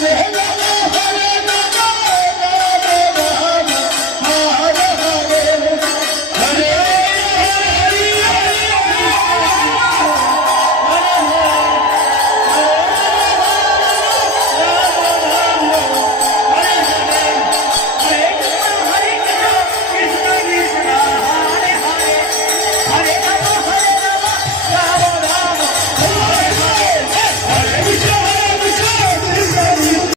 Christmas.